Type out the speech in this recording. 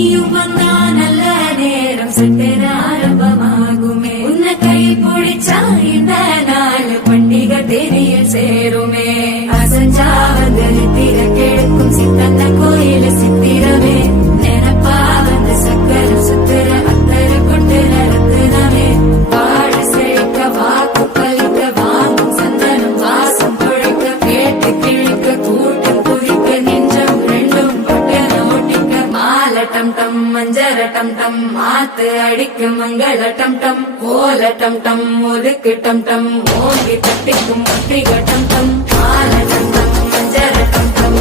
நல்ல நேரம் சட்டென ஆரம்பமாகுமே உன்னை கை பிடிச்சா இந்த நாள் பண்டிகை தெரியல் சேருமே அசஞ்சா வந்து நித்திர கெடுக்கும் சித்தந்த கோயில சித்திரமே நினப்பா வந்து சக்கர சுத்திர அத்தர கொண்டு நடத்துனமே பாடு செழிக்க வாக்கு பலிக்க வாங்கும் சந்தனம் வாசம் பொழைக்க கேட்டு கிழிக்க கூட்டம் குதிக்க நெஞ்சம் ரெண்டும் கொட்ட நோட்டிக்க மால டம் டம் மஞ்சர டம் டம் மாத்து அடிக்க மங்கள டம் டம் ஓல டம் டம் ஒதுக்கு டம் டம் ஓங்கி தட்டிக்கும் ஒற்றிக டம் டம் மால டம் டம் மஞ்சர டம் டம்